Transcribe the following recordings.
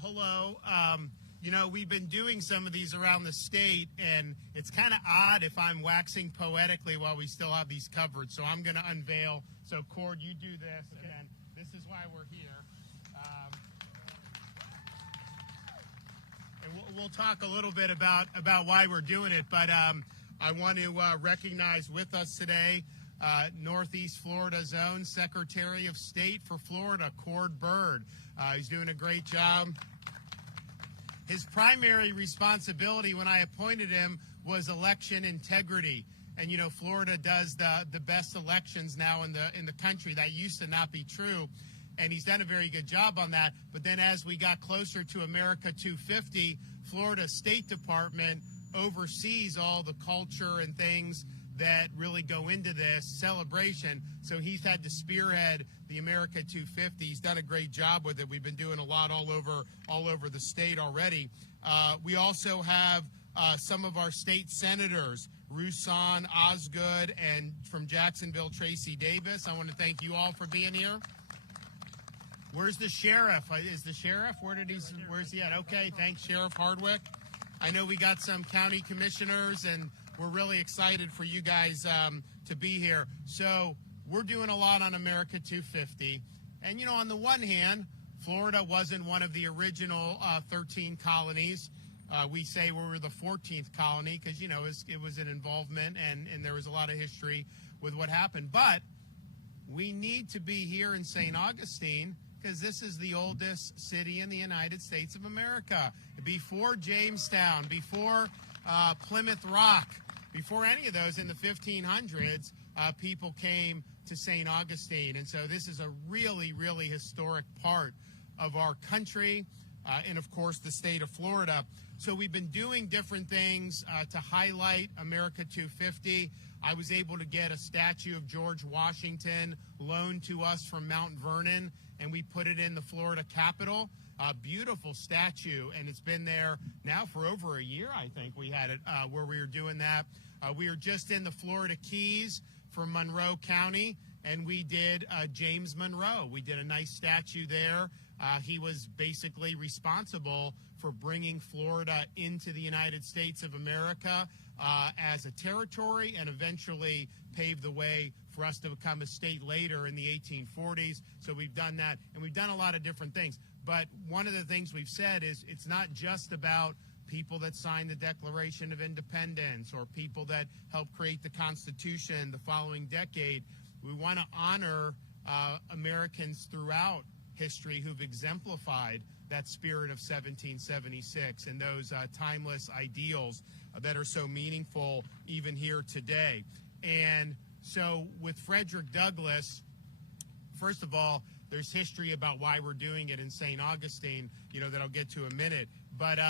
hello. We've been doing some of these around the state, and it's kind of odd if I'm waxing poetically while we still have these covered. So I'm going to unveil. So, Cord, you do this, okay. And then this is why we're here. And we'll talk a little bit about why we're doing it, but I want to recognize with us today Northeast Florida's own Secretary of State for Florida, Byrd. He's doing a great job. His primary responsibility when I appointed him was election integrity. And, Florida does the best elections now in the country. That used to not be true. And he's done a very good job on that. But then as we got closer to America 250, Florida State Department oversees all the culture and things that really go into this celebration. So he's had to spearhead the America 250. He's done a great job with it. We've been doing a lot all over the state already. We also have some of our state senators, Rusan Osgood, and from Jacksonville, Tracy Davis. I want to thank you all for being here. Where's the sheriff? Is the sheriff? Where's he at? Okay, thanks, Sheriff Hardwick. I know we got some county commissioners, and we're really excited for you guys to be here. So we're doing a lot on America 250. And, on the one hand, Florida wasn't one of the original 13 colonies. We say we were the 14th colony because, it was an involvement and there was a lot of history with what happened. But we need to be here in St. Augustine because this is the oldest city in the United States of America. Before Jamestown, before Plymouth Rock, before any of those in the 1500s, people came to St. Augustine. And so this is a really, really historic part of our country and, of course, the state of Florida. So we've been doing different things to highlight America 250. I was able to get a statue of George Washington loaned to us from Mount Vernon, and we put it in the Florida Capitol. A beautiful statue, and it's been there now for over a year, I think we had it, where we were doing that. We were just in the Florida Keys for Monroe County, and we did James Monroe. We did a nice statue there. He was basically responsible for bringing Florida into the United States of America as a territory and eventually paved the way for us to become a state later in the 1840s. So we've done that, and we've done a lot of different things. But one of the things we've said is it's not just about people that signed the Declaration of Independence or people that helped create the Constitution the following decade. We want to honor Americans throughout history who've exemplified that spirit of 1776 and those timeless ideals that are so meaningful even here today. And so with Frederick Douglass, first of all, there's history about why we're doing it in St. Augustine, that I'll get to in a minute. But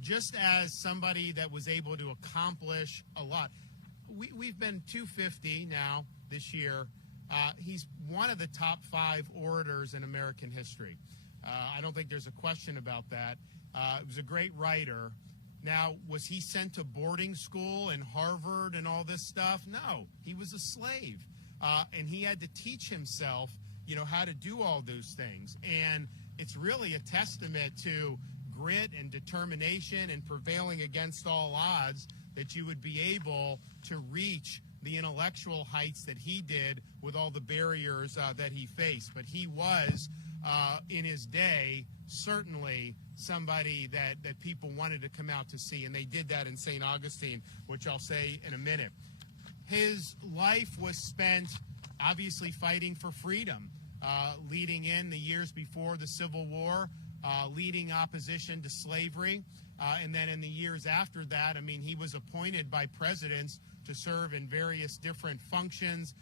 just as somebody that was able to accomplish a lot, we've been 250 now this year. He's one of the top 5 orators in American history. I don't think there's a question about that. He was a great writer. Now, was he sent to boarding school and Harvard and all this stuff? No, he was a slave. And he had to teach himself how to do all those things. And it's really a testament to grit and determination and prevailing against all odds that you would be able to reach the intellectual heights that he did with all the barriers that he faced. But he was, in his day, certainly somebody that people wanted to come out to see. And they did that in St. Augustine, which I'll say in a minute. His life was spent obviously fighting for freedom. Leading in the years before the Civil War, leading opposition to slavery. And then in the years after that, he was appointed by presidents to serve in various different functions,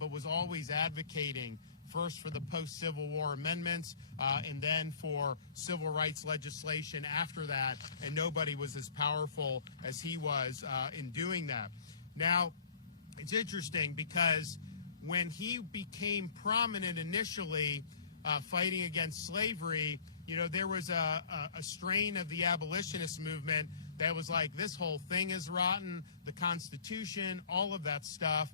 but was always advocating first for the post-Civil War amendments and then for civil rights legislation after that. And nobody was as powerful as he was in doing that. Now, it's interesting because when he became prominent initially fighting against slavery, there was a strain of the abolitionist movement that was like, this whole thing is rotten, the Constitution, all of that stuff.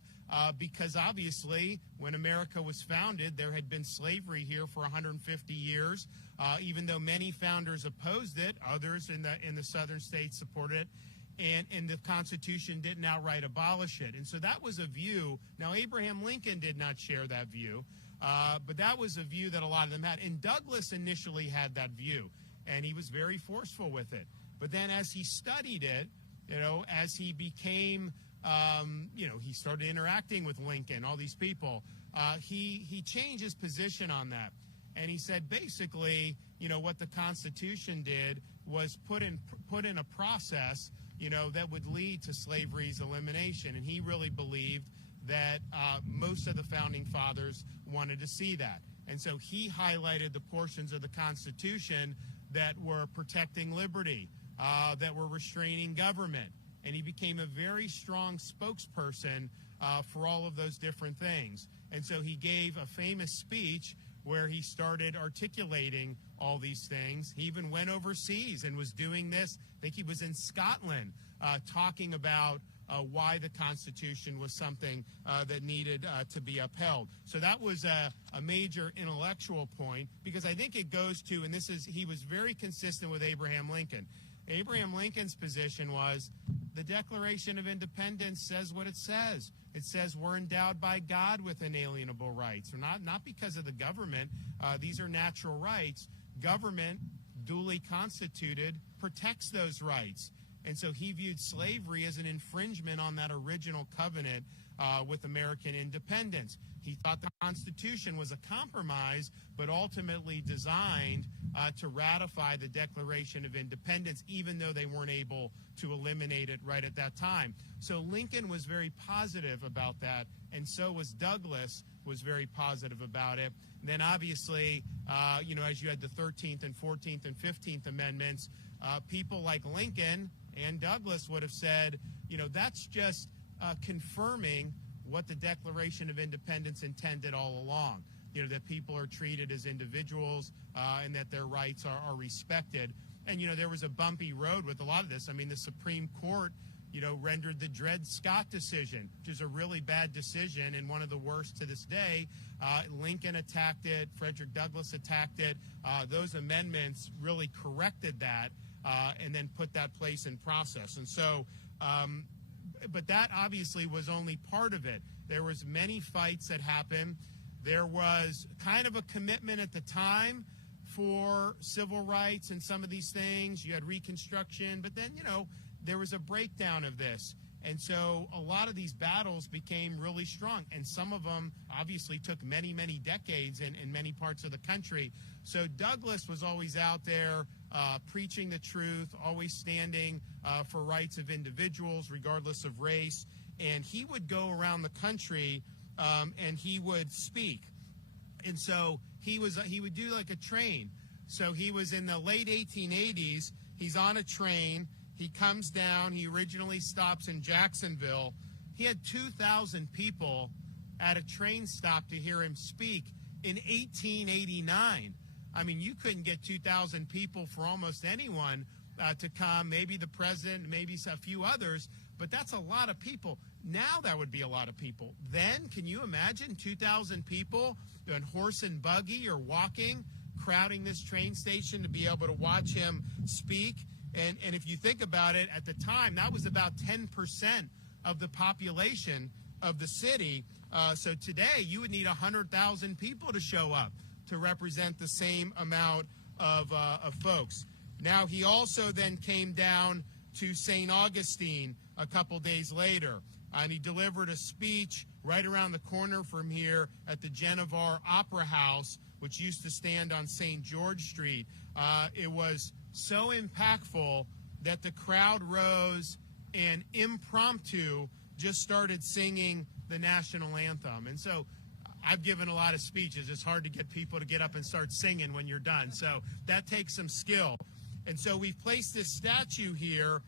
because obviously when America was founded, there had been slavery here for 150 years. Even though many founders opposed it, others in the southern states supported it, and the Constitution didn't outright abolish it. And so that was a view. Now, Abraham Lincoln did not share that view, but that was a view that a lot of them had. And Douglas initially had that view, and he was very forceful with it. But then as he studied it, as he became, he started interacting with Lincoln, all these people, he changed his position on that. And he said, basically, what the Constitution did was put in a process, that would lead to slavery's elimination. And he really believed that most of the founding fathers wanted to see that. And so he highlighted the portions of the Constitution that were protecting liberty, that were restraining government. And he became a very strong spokesperson for all of those different things. And so he gave a famous speech where he started articulating all these things. He even went overseas and was doing this. I think he was in Scotland talking about why the Constitution was something that needed to be upheld. So that was a major intellectual point, because I think it goes to, and he was very consistent with Abraham Lincoln. Abraham Lincoln's position was the Declaration of Independence says what it says. It says we're endowed by God with inalienable rights. Or not because of the government. These are natural rights. Government, duly constituted, protects those rights. And so he viewed slavery as an infringement on that original covenant with American independence. He thought the Constitution was a compromise, but ultimately designed to ratify the Declaration of Independence, even though they weren't able to eliminate it right at that time. So Lincoln was very positive about that, and so was Douglas was very positive about it. And then obviously, as you had the 13th and 14th and 15th Amendments, people like Lincoln and Douglas would have said, that's just confirming what the Declaration of Independence intended all along, that people are treated as individuals and that their rights are respected. And, there was a bumpy road with a lot of this. I mean, the Supreme Court, rendered the Dred Scott decision, which is a really bad decision and one of the worst to this day. Lincoln attacked it. Frederick Douglass attacked it. Those amendments really corrected that and then put that place in process. And so, but that obviously was only part of it. There was many fights that happened. There was kind of a commitment at the time for civil rights and some of these things. You had Reconstruction, but then, there was a breakdown of this. And so a lot of these battles became really strong, and some of them obviously took many, many decades in many parts of the country. So Douglas was always out there preaching the truth, always standing for rights of individuals regardless of race. And he would go around the country and he would speak. And so he would do like a train. So he was in the late 1880s. He's on a train. He comes down. He originally stops in Jacksonville. He had 2,000 people at a train stop to hear him speak in 1889. I mean, you couldn't get 2,000 people for almost anyone to come, maybe the president, maybe a few others, but that's a lot of people. Now that would be a lot of people. Then, can you imagine 2,000 people on horse and buggy or walking, crowding this train station to be able to watch him speak? And if you think about it, at the time, that was about 10% of the population of the city. So today, you would need 100,000 people to show up to represent the same amount of folks. Now, he also then came down to St. Augustine a couple days later, and he delivered a speech right around the corner from here at the Genevar Opera House, which used to stand on St. George Street. It was so impactful that the crowd rose and impromptu just started singing the national anthem. And so I've given a lot of speeches. It's hard to get people to get up and start singing when you're done. So that takes some skill. And so we've placed this statue here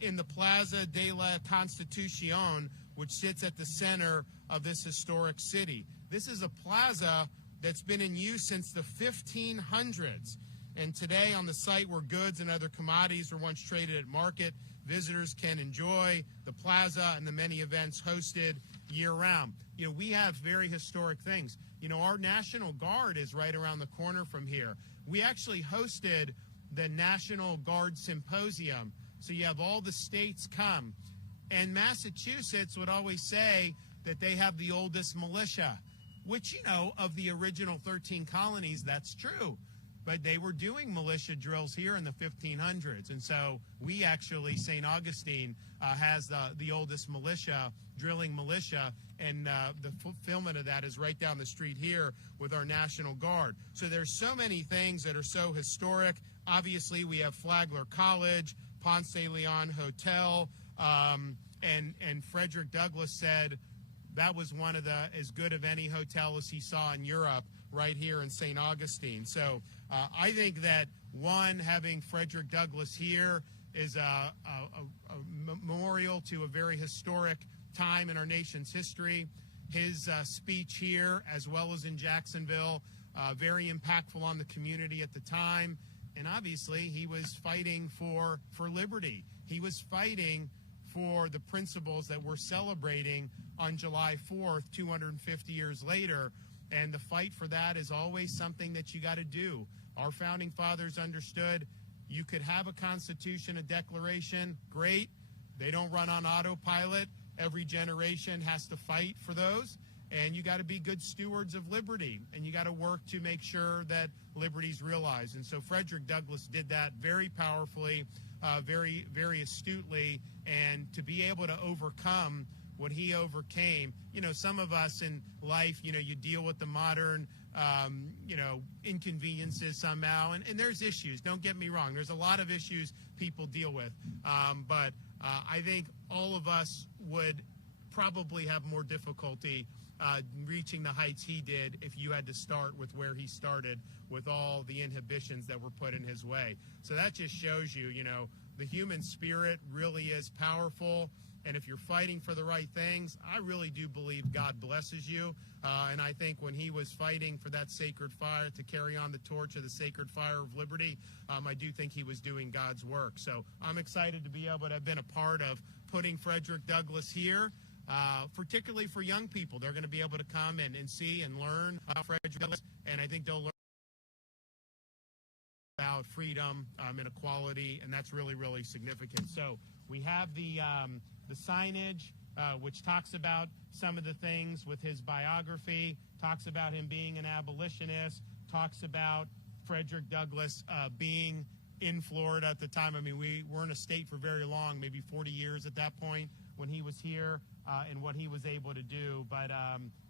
in the Plaza de la Constitución, which sits at the center of this historic city. This is a plaza that's been in use since the 1500s. And today on the site where goods and other commodities were once traded at market, visitors can enjoy the plaza and the many events hosted year-round. We have very historic things. Our National Guard is right around the corner from here. We actually hosted the National Guard Symposium. So you have all the states come. And Massachusetts would always say that they have the oldest militia, which, of the original 13 colonies, that's true. But they were doing militia drills here in the 1500s. And so we actually, St. Augustine, has the oldest militia, drilling militia, and the fulfillment of that is right down the street here with our National Guard. So there's so many things that are so historic. Obviously, we have Flagler College, Ponce de Leon Hotel, and Frederick Douglass said that was one of the as good of any hotel as he saw in Europe right here in St. Augustine. So I think that, one, having Frederick Douglass here is a memorial to a very historic time in our nation's history. His speech here, as well as in Jacksonville, very impactful on the community at the time. And obviously, he was fighting for liberty. He was fighting for the principles that we're celebrating on July 4th, 250 years later. And the fight for that is always something that you got to do. Our founding fathers understood you could have a constitution, a declaration, great. They don't run on autopilot. Every generation has to fight for those. And you got to be good stewards of liberty. And you got to work to make sure that liberty's realized. And so Frederick Douglass did that very powerfully, very, very astutely. And to be able to overcome what he overcame, some of us in life, you deal with the modern, inconveniences somehow. And there's issues. Don't get me wrong. There's a lot of issues people deal with. But I think all of us would probably have more difficulty reaching the heights he did if you had to start with where he started with all the inhibitions that were put in his way. So that just shows you, the human spirit really is powerful. And if you're fighting for the right things, I really do believe God blesses you. And I think when he was fighting for that sacred fire to carry on the torch of the sacred fire of liberty, I do think he was doing God's work. So I'm excited to be able to have been a part of putting Frederick Douglass here, particularly for young people. They're going to be able to come and see and learn about Frederick Douglass, and I think they'll learn about freedom and equality, and that's really, really significant. So we have the signage, which talks about some of the things with his biography, talks about him being an abolitionist, talks about Frederick Douglass being in Florida at the time. I mean, we weren't a state for very long, maybe 40 years at that point when he was here, and what he was able to do. But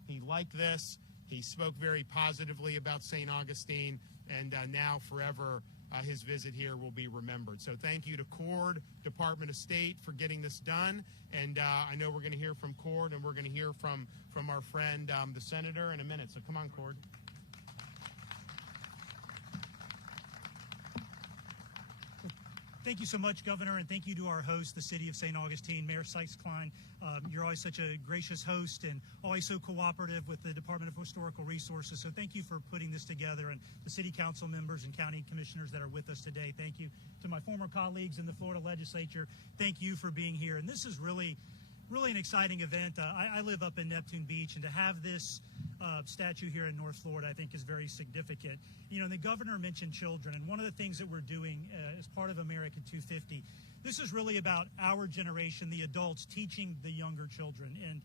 he liked this. He spoke very positively about St. Augustine, and now forever his visit here will be remembered. So thank you to Cord, Department of State, for getting this done. And I know we're going to hear from Cord, and we're going to hear from our friend, the Senator, in a minute. So come on, Cord. Thank you so much, Governor, and thank you to our host, the City of St. Augustine, Mayor Sykes-Klein. You're always such a gracious host and always so cooperative with the Department of Historical Resources. So thank you for putting this together, and the City Council members and County Commissioners that are with us today. Thank you to my former colleagues in the Florida Legislature. Thank you for being here. And this is really an exciting event. I live up in Neptune Beach, and to have this statue here in North Florida, I think, is very significant. The governor mentioned children, and one of the things that we're doing as part of America 250, this is really about our generation, the adults, teaching the younger children. And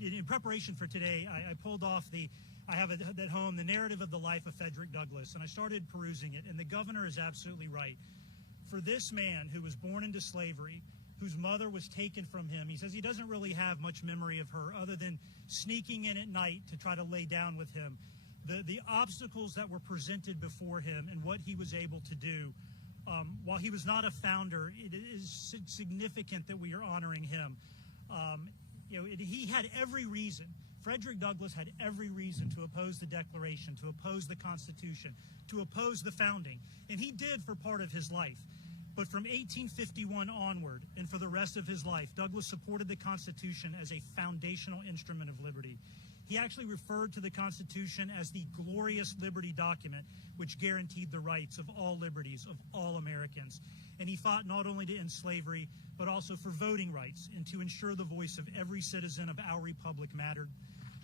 in preparation for today, I pulled off I have at home the narrative of the life of Frederick Douglass, and I started perusing it, and the governor is absolutely right. For this man who was born into slavery, whose mother was taken from him, he says he doesn't really have much memory of her other than sneaking in at night to try to lay down with him. The obstacles that were presented before him and what he was able to do, while he was not a founder, it is significant that we are honoring him. He had every reason. Frederick Douglass had every reason to oppose the Declaration, to oppose the Constitution, to oppose the founding, and he did for part of his life. But from 1851 onward, and for the rest of his life, Douglass supported the Constitution as a foundational instrument of liberty. He actually referred to the Constitution as the glorious liberty document, which guaranteed the rights of all liberties of all Americans. And he fought not only to end slavery, but also for voting rights and to ensure the voice of every citizen of our republic mattered.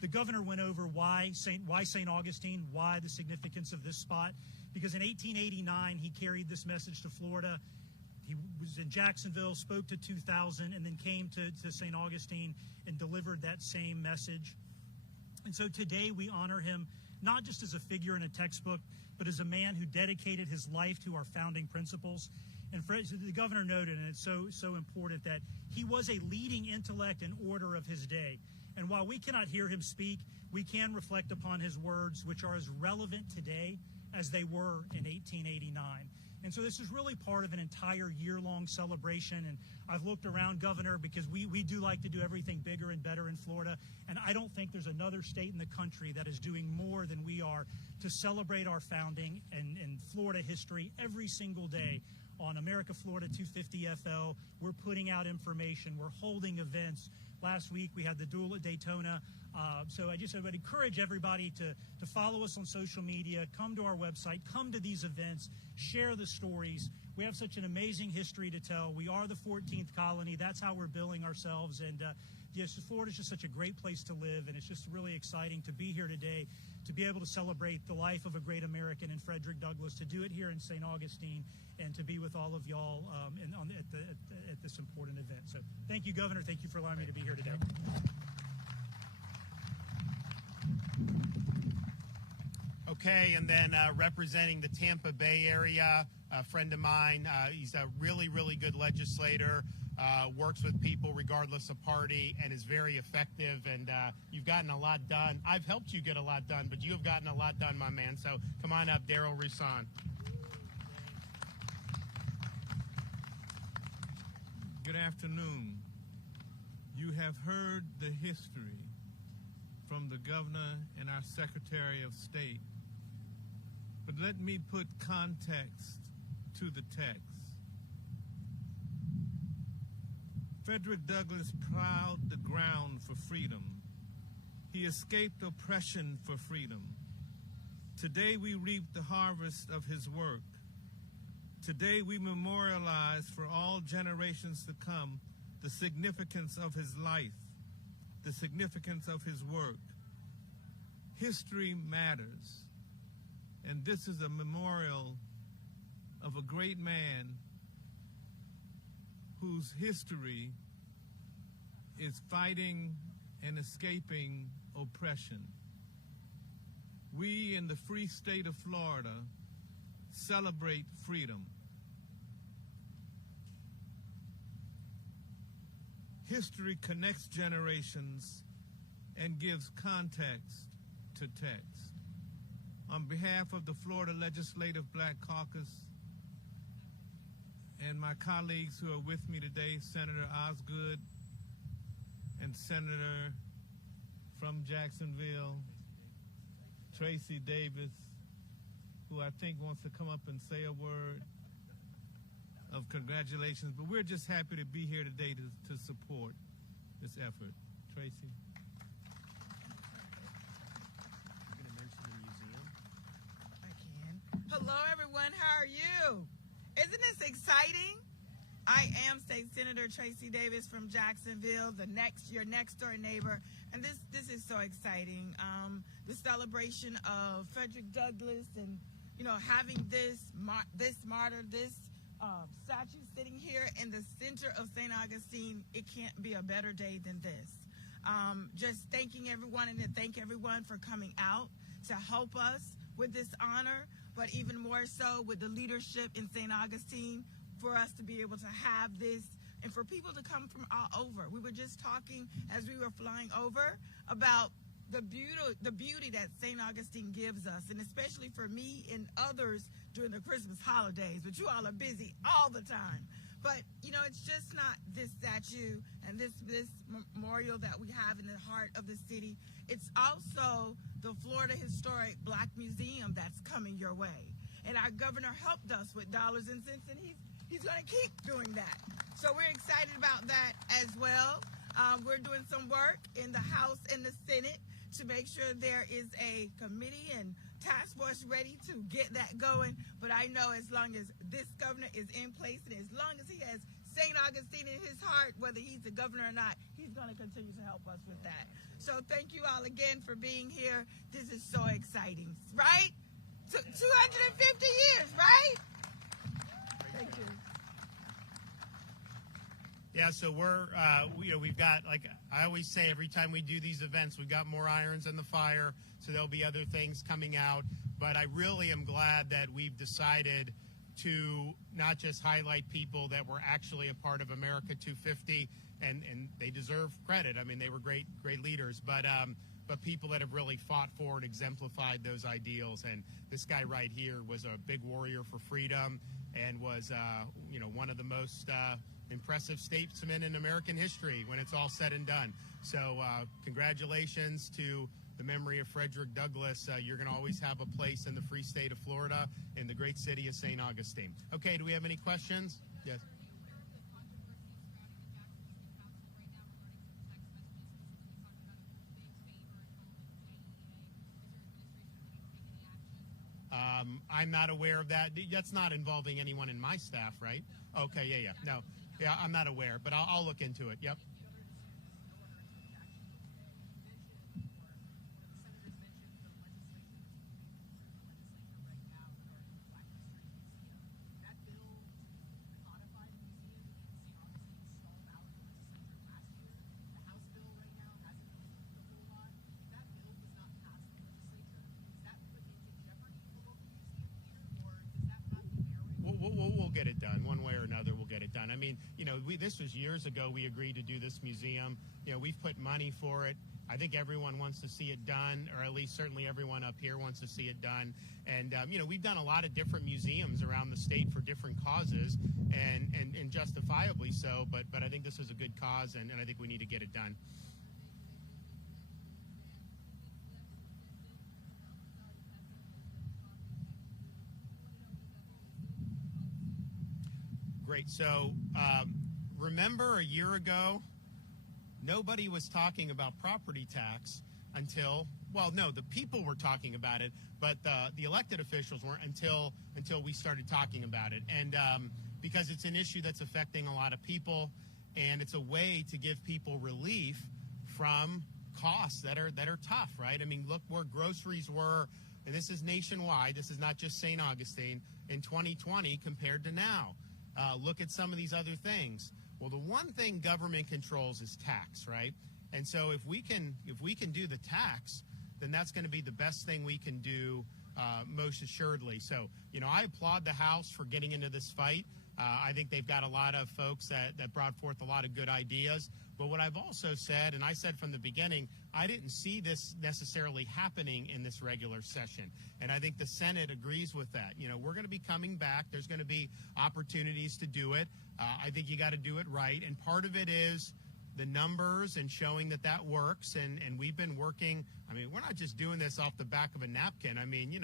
The governor went over why St. Augustine, why the significance of this spot, because in 1889 he carried this message to Florida. He was in Jacksonville, spoke to 2,000, and then came to St. Augustine and delivered that same message. And so today we honor him not just as a figure in a textbook, but as a man who dedicated his life to our founding principles. And the governor noted, and it's so important, that he was a leading intellect and orator of his day. And while we cannot hear him speak, we can reflect upon his words, which are as relevant today as they were in 1889. And so this is really part of an entire year-long celebration. And I've looked around, Governor, because we do like to do everything bigger and better in Florida. And I don't think there's another state in the country that is doing more than we are to celebrate our founding and Florida history every single day. On America Florida 250 FL, we're putting out information. We're holding events. Last week we had the duel at Daytona. So I would encourage everybody to follow us on social media, come to our website, come to these events, share the stories. We have such an amazing history to tell. We are the 14th colony. That's how we're billing ourselves. And yes, Florida's just such a great place to live, and it's just really exciting to be here today, to be able to celebrate the life of a great American in Frederick Douglass, to do it here in St. Augustine, and to be with all of y'all at this important event. So thank you, Governor. Thank you for allowing me to be here today. Okay, and then representing the Tampa Bay area, a friend of mine. He's a really, really good legislator, works with people regardless of party, and is very effective. And you've gotten a lot done. I've helped you get a lot done, but you have gotten a lot done, my man. So come on up, Daryl Rusan. Good afternoon. You have heard the history from the governor and our Secretary of State. But let me put context to the text. Frederick Douglass plowed the ground for freedom. He escaped oppression for freedom. Today we reap the harvest of his work. Today we memorialize for all generations to come the significance of his life, the significance of his work. History matters, and this is a memorial of a great man whose history is fighting and escaping oppression. We in the free state of Florida celebrate freedom. History connects generations and gives context to text. On behalf of the Florida Legislative Black Caucus and my colleagues who are with me today, Senator Osgood and Senator from Jacksonville, Tracy Davis, who I think wants to come up and say a word of congratulations, but we're just happy to be here today to support this effort. Tracy? You're going to mention the museum? I can. Hello, everyone. How are you? Isn't this exciting? I am State Senator Tracy Davis from Jacksonville, your next door neighbor, and this is so exciting. The celebration of Frederick Douglass, and having this martyr, this statue sitting here in the center of St. Augustine, it can't be a better day than this. Just thanking everyone, and to thank everyone for coming out to help us with this honor, but even more so with the leadership in St. Augustine, for us to be able to have this, and for people to come from all over. We were just talking as we were flying over about the beauty that St. Augustine gives us, and especially for me and others during the Christmas holidays, but you all are busy all the time. But, it's just not this statue and this memorial that we have in the heart of the city. It's also the Florida Historic Black Museum that's coming your way. And our governor helped us with dollars and cents, and he's going to keep doing that. So we're excited about that as well. We're doing some work in the House and the Senate to make sure there is a committee and task force ready to get that going. But I know as long as this governor is in place and as long as he has St. Augustine in his heart, whether he's the governor or not, he's going to continue to help us with that. So thank you all again for being here. This is so exciting, right? 250 years, right? Thank you. Yeah, so we've got, like I always say, every time we do these events, we've got more irons in the fire, so there'll be other things coming out. But I really am glad that we've decided to not just highlight people that were actually a part of America 250, and they deserve credit. I mean, they were great leaders, but people that have really fought for and exemplified those ideals. And this guy right here was a big warrior for freedom and was, one of the most impressive statesmen in American history when it's all said and done. So congratulations to the memory of Frederick Douglass. You're going to always have a place in the free state of Florida, in the great city of St. Augustine. Okay, do we have any questions? Yes. I'm not aware of that. That's not involving anyone in my staff, right? Okay, yeah. No, yeah, I'm not aware, but I'll look into it. Yep. We'll get it done one way or another. We'll get it done. I mean, this was years ago. We agreed to do this museum. We've put money for it. I think everyone wants to see it done, or at least certainly everyone up here wants to see it done. And we've done a lot of different museums around the state for different causes, and justifiably so. But I think this is a good cause, and I think we need to get it done. Great. So remember a year ago, nobody was talking about property tax until, the people were talking about it, but the elected officials weren't until we started talking about it. And because it's an issue that's affecting a lot of people, and it's a way to give people relief from costs that are tough, right? I mean, look where groceries were, and this is nationwide. This is not just St. Augustine, in 2020 compared to now. Look at some of these other things. Well, the one thing government controls is tax, right? And so if we can do the tax, then that's going to be the best thing we can do, most assuredly. So, I applaud the House for getting into this fight. I think they've got a lot of folks that brought forth a lot of good ideas. But what I've also said, and I said from the beginning, I didn't see this necessarily happening in this regular session. And I think the Senate agrees with that. We're going to be coming back. There's going to be opportunities to do it. I think you got to do it right. And part of it is the numbers and showing that works. And we've been working. I mean, we're not just doing this off the back of a napkin. I mean,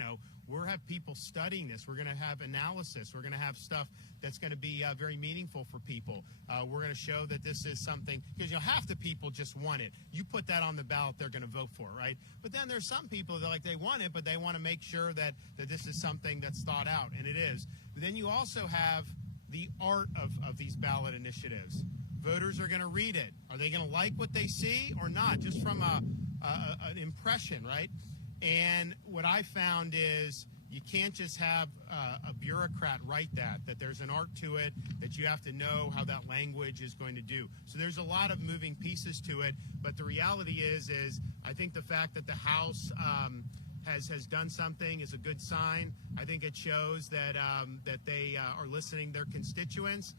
we'll have people studying this. We're going to have analysis. We're going to have stuff that's going to be very meaningful for people. We're going to show that this is something, because half the people just want it. You put that on the ballot, they're going to vote for it, right? But then there's some people that they want it, but they want to make sure that this is something that's thought out, and it is. But then you also have the art of these ballot initiatives. Voters are going to read it. Are they going to like what they see or not? Just from an impression, right? And what I found is you can't just have a bureaucrat write that there's an art to it, that you have to know how that language is going to do. So there's a lot of moving pieces to it, but the reality is I think the fact that the House has done something is a good sign. I think it shows that they are listening to their constituents,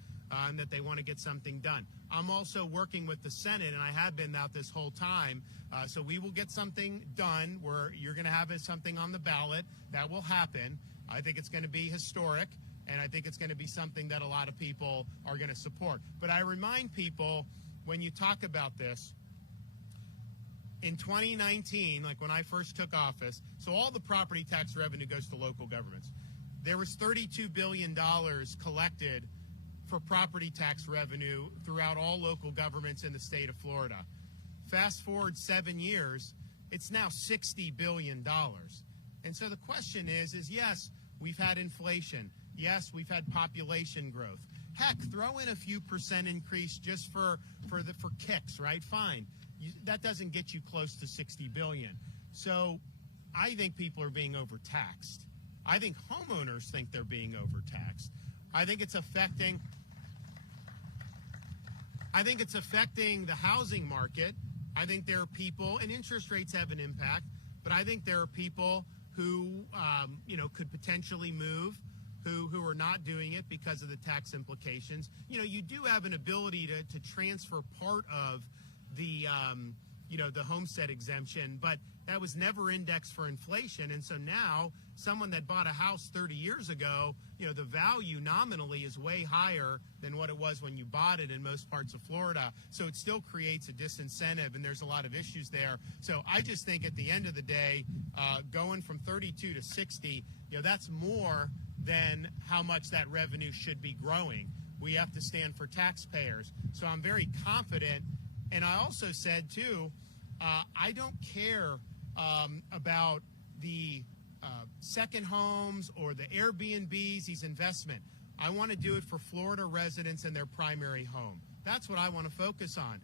and that they want to get something done. I'm also working with the Senate, and I have been out this whole time, so we will get something done where you're going to have something on the ballot. That will happen. I think it's going to be historic, and I think it's going to be something that a lot of people are going to support. But I remind people, when you talk about this, in 2019, like when I first took office, so all the property tax revenue goes to local governments. There was $32 billion collected for property tax revenue throughout all local governments in the state of Florida. Fast forward 7 years, it's now $60 billion. And so the question is yes, we've had inflation. Yes, we've had population growth. Heck, throw in a few percent increase just for kicks, right? Fine. That doesn't get you close to $60 billion. So I think people are being overtaxed. I think homeowners think they're being overtaxed. I think it's affecting the housing market. I think there are people, and interest rates have an impact, but I think there are people who, could potentially move, who are not doing it because of the tax implications. You do have an ability to transfer part of the homestead exemption, but that was never indexed for inflation. And so now someone that bought a house 30 years ago, the value nominally is way higher than what it was when you bought it in most parts of Florida. So it still creates a disincentive, and there's a lot of issues there. So I just think at the end of the day, going from 32 to 60, that's more than how much that revenue should be growing. We have to stand for taxpayers. So I'm very confident. And I also said, too, I don't care about the second homes or the Airbnbs, these investment. I want to do it for Florida residents and their primary home. That's what I want to focus on.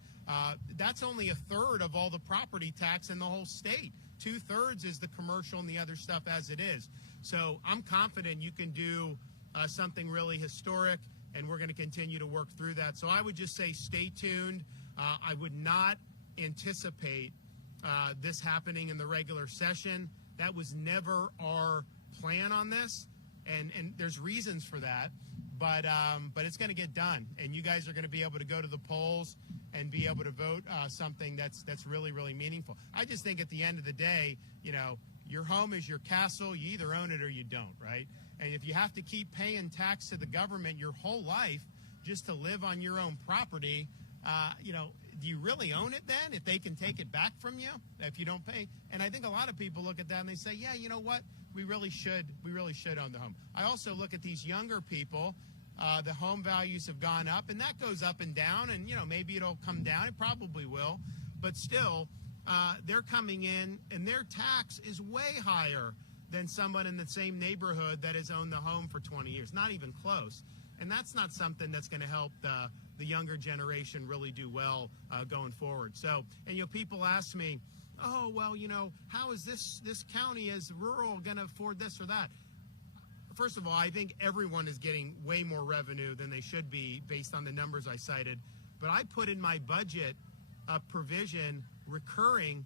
That's only a third of all the property tax in the whole state. 2/3 is the commercial and the other stuff as it is. So I'm confident you can do something really historic, and we're going to continue to work through that. So I would just say stay tuned. I would not anticipate this happening in the regular session. That was never our plan on this, and there's reasons for that. But it's going to get done, and you guys are going to be able to go to the polls and be able to vote something that's really, really meaningful. I just think at the end of the day, your home is your castle. You either own it or you don't, right? And if you have to keep paying tax to the government your whole life just to live on your own property, do you really own it then if they can take it back from you if you don't pay? And I think a lot of people look at that and they say, yeah, you know what? We really should own the home. I also look at these younger people. The home values have gone up, and that goes up and down, and, maybe it'll come down. It probably will. But still, they're coming in, and their tax is way higher than someone in the same neighborhood that has owned the home for 20 years. Not even close. And that's not something that's going to help the younger generation really do well going forward. So, and, people ask me, oh, well, how is this county as rural going to afford this or that? First of all, I think everyone is getting way more revenue than they should be based on the numbers I cited. But I put in my budget a provision recurring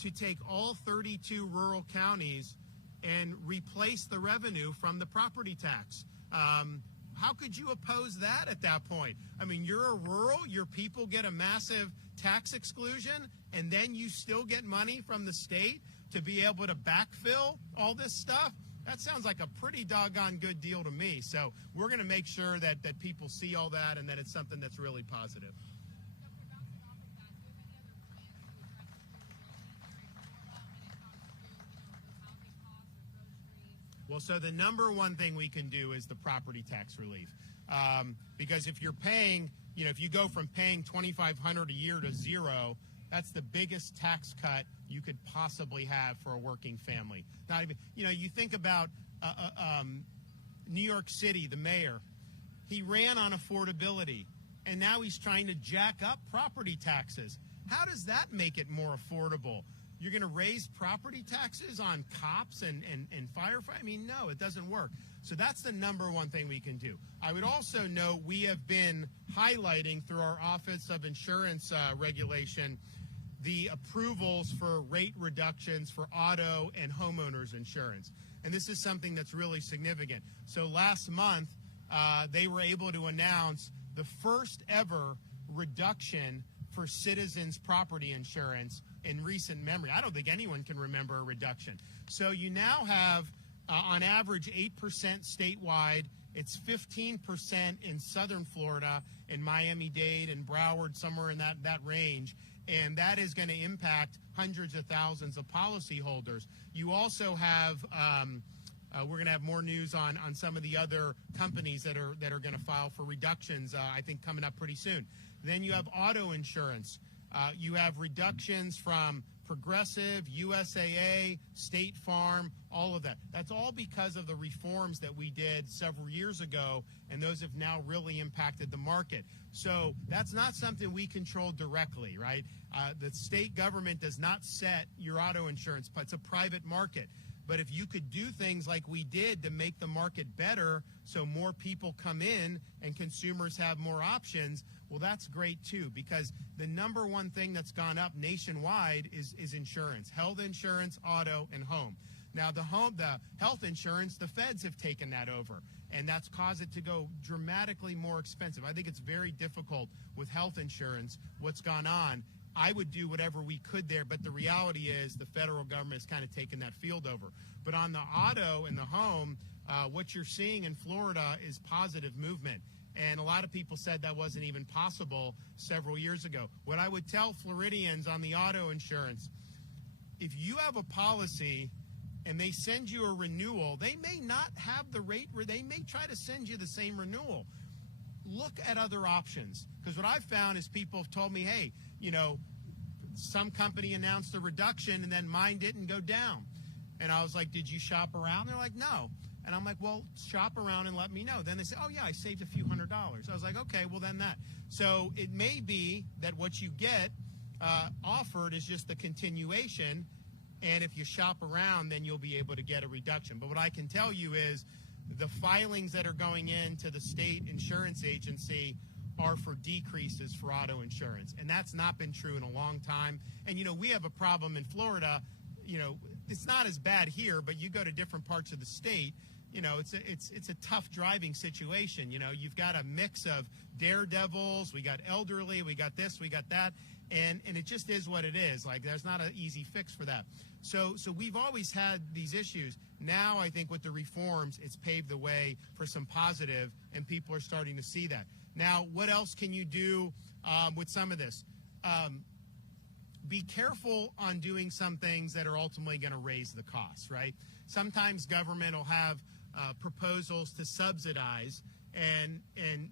to take all 32 rural counties and replace the revenue from the property tax. How could you oppose that at that point? I mean, you're a rural, your people get a massive tax exclusion, and then you still get money from the state to be able to backfill all this stuff? That sounds like a pretty doggone good deal to me. So we're going to make sure that people see all that and that it's something that's really positive. Well, so the number one thing we can do is the property tax relief. Because if you're paying, if you go from paying $2,500 a year to zero, that's the biggest tax cut you could possibly have for a working family. Not even, you think about New York City, the mayor. He ran on affordability, and now he's trying to jack up property taxes. How does that make it more affordable? You're going to raise property taxes on cops and firefighters? I mean, no, it doesn't work. So that's the number one thing we can do. I would also note we have been highlighting through our Office of Insurance Regulation the approvals for rate reductions for auto and homeowners insurance. And this is something that's really significant. So last month, they were able to announce the first ever reduction for citizens' property insurance in recent memory. I don't think anyone can remember a reduction. So you now have, on average, 8% statewide. It's 15% in southern Florida, in Miami-Dade and Broward, somewhere in that range. And that is going to impact hundreds of thousands of policyholders. You also have, we're going to have more news on some of the other companies that are going to file for reductions, I think, coming up pretty soon. Then you have auto insurance. You have reductions from Progressive, USAA, State Farm, all of that. That's all because of the reforms that we did several years ago, and those have now really impacted the market. So that's not something we control directly, right? The state government does not set your auto insurance, but it's a private market. But if you could do things like we did to make the market better so more people come in and consumers have more options, well, that's great too, because the number one thing that's gone up nationwide is insurance, health insurance, auto, and home. Now, the health insurance, the feds have taken that over, and that's caused it to go dramatically more expensive. I think it's very difficult with health insurance, what's gone on. I would do whatever we could there, but the reality is the federal government has kind of taken that field over. But on the auto and the home, what you're seeing in Florida is positive movement. And a lot of people said that wasn't even possible several years ago. What I would tell Floridians on the auto insurance, if you have a policy and they send you a renewal, they may not have the rate where they may try to send you the same renewal. Look at other options. Because what I've found is people have told me, hey, you know, some company announced a reduction and then mine didn't go down. And I was like, did you shop around? They're like, no. And I'm like, well, shop around and let me know. Then they say, oh, yeah, I saved a few $100s. I was like, okay, well, then that. So it may be that what you get offered is just the continuation. And if you shop around, then you'll be able to get a reduction. But what I can tell you is the filings that are going into the state insurance agency are for decreases for auto insurance. And that's not been true in a long time. And, you know, we have a problem in Florida. You know, it's not as bad here, but you go to different parts of the state, you know, it's a tough driving situation. You know, you've got a mix of daredevils, we got elderly, we got this, we got that, and it just is what it is. Like, there's not an easy fix for that. So we've always had these issues. Now I think with the reforms, it's paved the way for some positive, and people are starting to see that. Now, what else can you do with some of this? Be careful on doing some things that are ultimately going to raise the cost, right? Sometimes government will have proposals to subsidize, and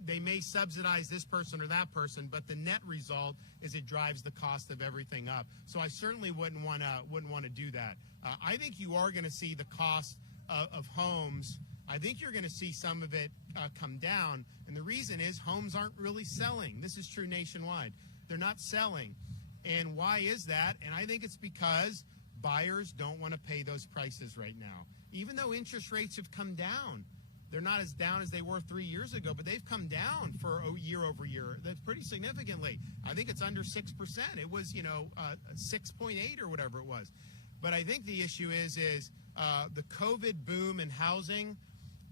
they may subsidize this person or that person, but the net result is it drives the cost of everything up. So I certainly wouldn't want to do that. I think you are going to see the cost of homes. I think you're going to see some of it come down, and the reason is homes aren't really selling. This is true nationwide. They're not selling. And why is that? And I think it's because buyers don't want to pay those prices right now. Even though interest rates have come down, they're not as down as they were 3 years ago, but they've come down for year over year. That's pretty significantly. I think it's under 6%. It was, 6.8 or whatever it was. But I think the issue is the COVID boom in housing.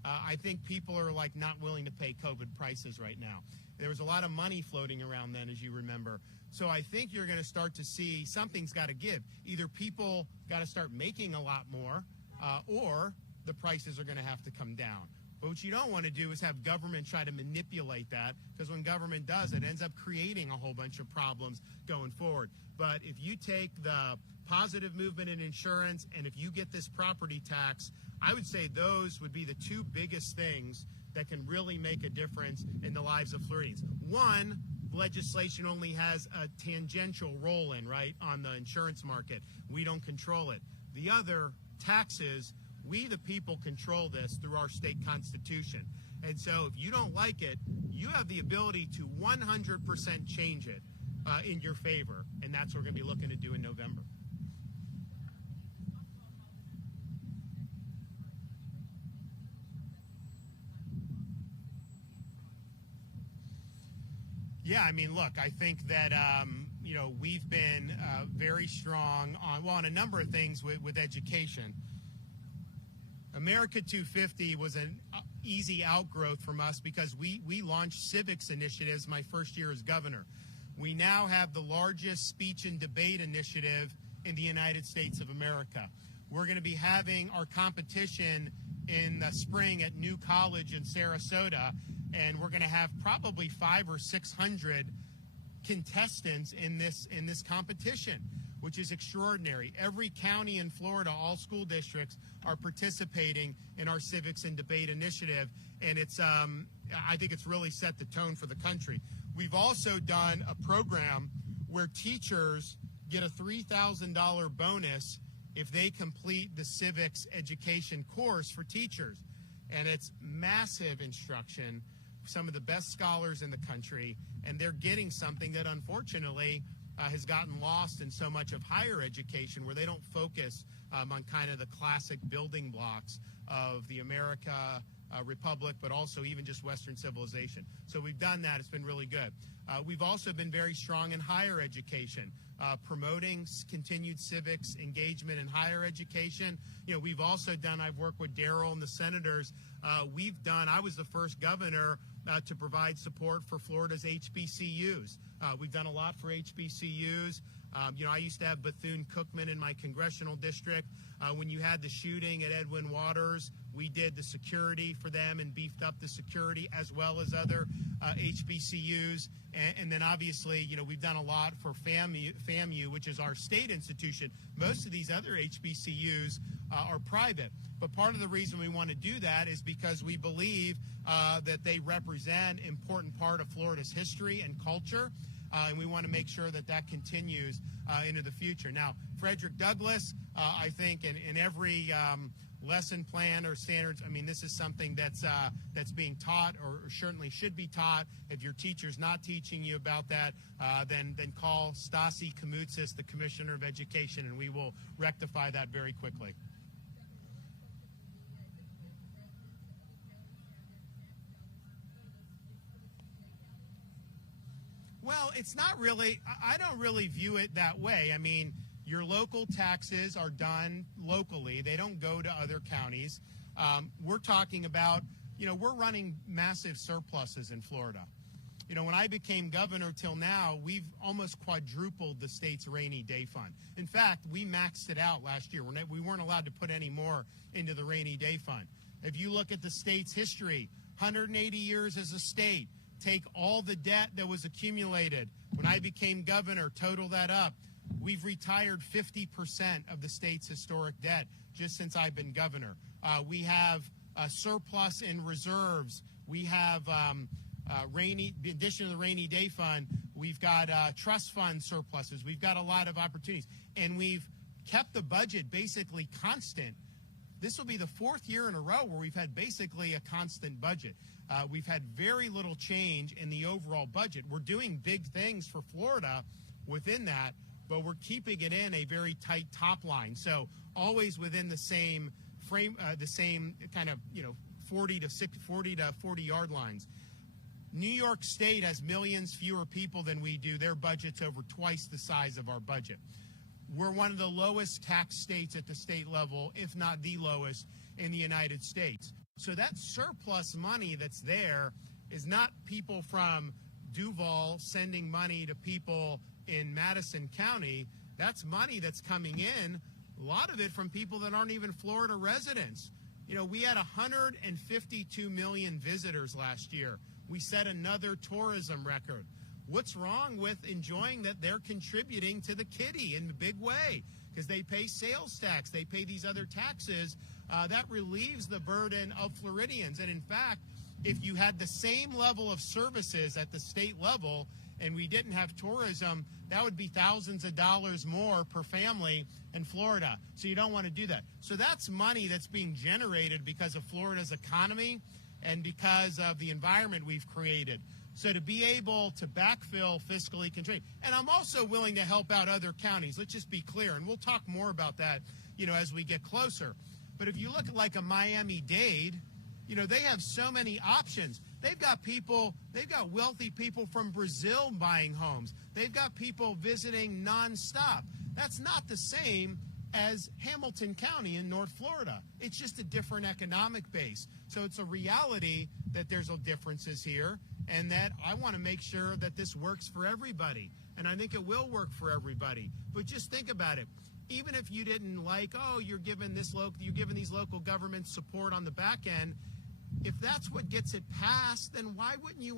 I think people are like not willing to pay COVID prices right now. There was a lot of money floating around then, as you remember. So I think you're going to start to see something's got to give. Either people got to start making a lot more, or the prices are going to have to come down. But what you don't want to do is have government try to manipulate that, because when government does, it ends up creating a whole bunch of problems going forward. But if you take the positive movement in insurance, and if you get this property tax, I would say those would be the two biggest things that can really make a difference in the lives of Floridians. One, legislation only has a tangential role in, right, on the insurance market. We don't control it. The other, taxes, we the people control this through our state constitution. And so if you don't like it, you have the ability to 100% change it in your favor. And that's what we're going to be looking to do in November. Yeah, I mean, look, I think that, we've been very strong on a number of things with education. America 250 was an easy outgrowth from us because we launched civics initiatives my first year as governor. We now have the largest speech and debate initiative in the United States of America. We're going to be having our competition in the spring at New College in Sarasota, and we're going to have probably 500 or 600 contestants in this competition, which is extraordinary. Every county in Florida, all school districts are participating in our civics and debate initiative, and it's I think it's really set the tone for the country. We've also done a program where teachers get a $3,000 bonus if they complete the civics education course for teachers. And it's massive instruction, some of the best scholars in the country, and they're getting something that unfortunately has gotten lost in so much of higher education, where they don't focus on kind of the classic building blocks of the America Republic, but also even just Western civilization. So we've done that. It's been really good. We've also been very strong in higher education, promoting continued civics engagement in higher education. You know, we've also done, I've worked with Darrell and the senators, I was the first governor to provide support for Florida's HBCUs. We've done a lot for HBCUs. I used to have Bethune-Cookman in my congressional district. When you had the shooting at Edwin Waters, we did the security for them and beefed up the security, as well as other HBCUs. And then obviously, we've done a lot for FAMU, which is our state institution. Most of these other HBCUs are private. But part of the reason we want to do that is because we believe that they represent an important part of Florida's history and culture. And we want to make sure that that continues into the future. Now, Frederick Douglass, I think in every lesson plan or standards, I mean, this is something that's being taught, or certainly should be taught. If your teacher's not teaching you about that, then call Stasi Kamoutsis, the Commissioner of Education, and we will rectify that very quickly. Well, it's not really, I don't really view it that way. I mean, your local taxes are done locally. They don't go to other counties. We're talking about, we're running massive surpluses in Florida. When I became governor till now, we've almost quadrupled the state's rainy day fund. In fact, we maxed it out last year. We weren't allowed to put any more into the rainy day fund. If you look at the state's history, 180 years as a state, take all the debt that was accumulated. When I became governor, total that up, we've retired 50% of the state's historic debt just since I've been governor. We have a surplus in reserves. We have in addition to the rainy day fund, we've got trust fund surpluses. We've got a lot of opportunities. And we've kept the budget basically constant. This will be the fourth year in a row where we've had basically a constant budget. We've had very little change in the overall budget. We're doing big things for Florida within that, but we're keeping it in a very tight top line. So always within the same frame, the same kind of 40 to 40 yard lines. New York State has millions fewer people than we do. Their budget's over twice the size of our budget. We're one of the lowest tax states at the state level, if not the lowest in the United States. So that surplus money that's there is not people from Duval sending money to people in Madison County. That's money that's coming in, a lot of it from people that aren't even Florida residents. We had 152 million visitors last year. We set another tourism record. What's wrong with enjoying that they're contributing to the kitty in a big way? Because they pay sales tax, they pay these other taxes. That relieves the burden of Floridians. And in fact, if you had the same level of services at the state level and we didn't have tourism, that would be thousands of dollars more per family in Florida. So you don't want to do that. So that's money that's being generated because of Florida's economy and because of the environment we've created. So to be able to backfill fiscally constrained. And I'm also willing to help out other counties. Let's just be clear. And we'll talk more about that, as we get closer. But if you look at like a Miami-Dade, they have so many options. They've got wealthy people from Brazil buying homes. They've got people visiting nonstop. That's not the same as Hamilton County in North Florida. It's just a different economic base. So it's a reality that there's differences here, and that I want to make sure that this works for everybody. And I think it will work for everybody. But just think about it. Even if you didn't like, you're giving these local governments support on the back end, if that's what gets it passed, then why wouldn't you